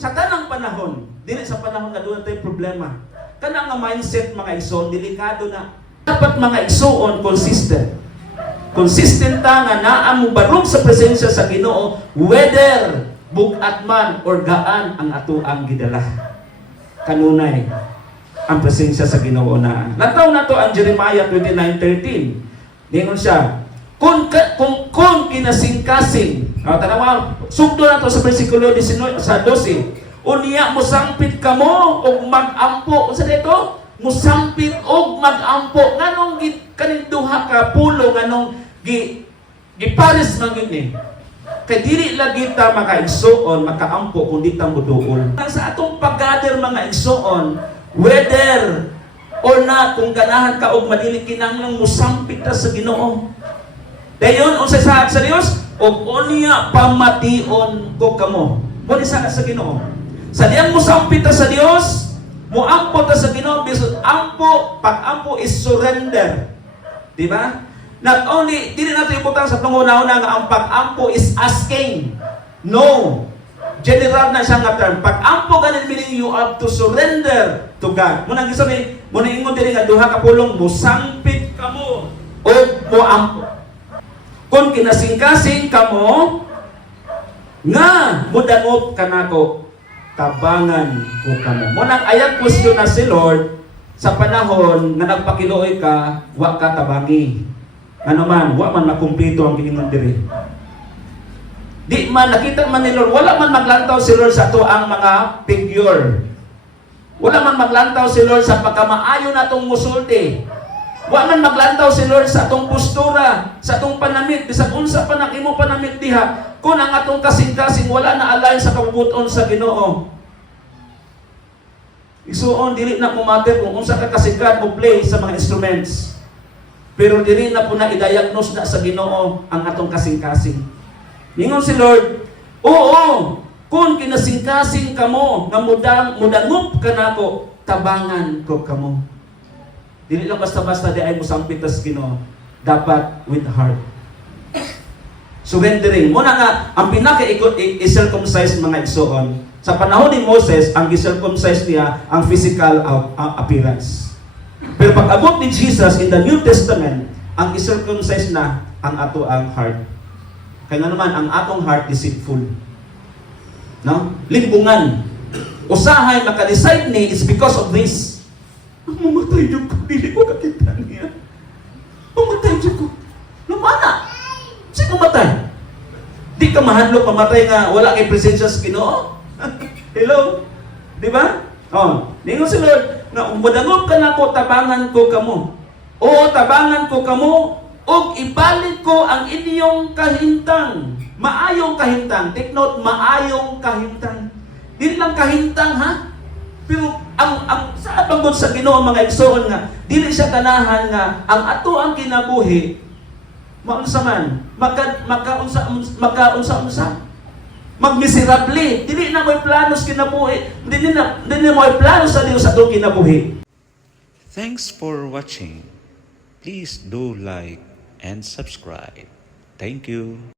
sa tanang panahon, dili sa panahon nga doon tayo problema. Kana nga mindset mga igsoon, delikado na. Dapat mga igsoon consistent. Consistent ta nga naa mo barog sa presensya sa Ginoo, whether bugat man or gaan ang ato ang gidala. Kanunay ang presensya sa Ginoo na. Nataw na to ang Jeremiah 29:13. Ningon siya, kung kinasing-kasing, tanawa, sugdo na to sa versikulo 19, sa 12, unya musampit kamo og mag-ampo. Unsa dito? Musampit og mag-ampo. Nganong kaning duha ka pulo nganong gipares man gyud ni. Kay dili lagi ta makaigsuon, makaampo kung di ta muduol. Sa atong pag-gather mga igsuon, whether or not kung ganahan ka og madili kinahanglang musampit ta sa Ginoo. Dayon unsay sa Dios, og unya pamation ko kamo. Mo sa Ginoo. Sa diyang musampit ta sa Dios, muampo ta sa Ginoo, bisud ampo, pag-ampo is surrender. Di ba? Not only dili nato ibutang sa pangunahuna nga ang pag-ampo is asking. No. General na siya nga term. Pag-ampo ganin meaning you have to surrender to God. Muna gisabi, muna ingon diri nga duha ka pulong musampit kamo o muampo. Kung kinasing-kasing kamo nga mudangot kanako, tabangan ko kamo. Munang ayang question na si Lord sa panahon nga nagpakiluoy ka, wa ka tabangi. Ano man, wa man makumpleto ang giningon diri. Di man nakita man ni Lord, wala man maglantaw si Lord sa to ang mga figure. Wala man maglantaw si Lord sa pagkamaayo natong musulti. Wa man maglantaw si Lord sa atong postura, sa atong panamit, bisag unsa pa nakimo panamit diha, kung ang atong kasing-kasing wala na align sa kabubuton sa Ginoo. Isuon dili na mo matter kung unsa ka kasikat mo play sa mga instruments. Pero dili na po na i-diagnose na sa Ginoo ang atong kasing-kasing. Ningon si Lord, oo, kung kinasing-kasing kamo nga mudangup kanako, tabangan ko kamo. Dili lang basta-basta di ay musampit sa Ginoo, dapat with heart. Surrendering. Muna nga, ang pinaka-i-circumcise mga igsoon, sa panahon ni Moses, ang i-circumcise niya ang physical appearance. Pero pag abot ni Jesus in the New Testament, ang i-circumcise na ang ato ang heart. Kaya nga naman, ang atong heart deceitful. No? Limbungan. Usahay maka-decide ni is because of this. Mamatay dyan ko, dili ko kakita niya. Mamatay dyan ko. Lumana. Sino matay? Di ka mahadlok mamatay nga wala kay presensya sa Ginoo. Hello? Di ba? Oh, ningon si Lord, nga umadangop ka na ko, tabangan ko kamo. Oo, tabangan ko kamo, og ibalik ko ang inyong kahintang. Maayong kahintang. Take note, maayong kahintang. Di lang kahintang, ha? Pero ang sa pagod sa Ginoo mga igsoon nga, dili siya ganahan nga ang ato ang kinabuhi maunsa man, makaunsa magmiserable. Dili na mo'y planos kinabuhi. Dili na mo'y planos sa Dios sa ato kinabuhi. Thanks for watching. Please do like and subscribe. Thank you.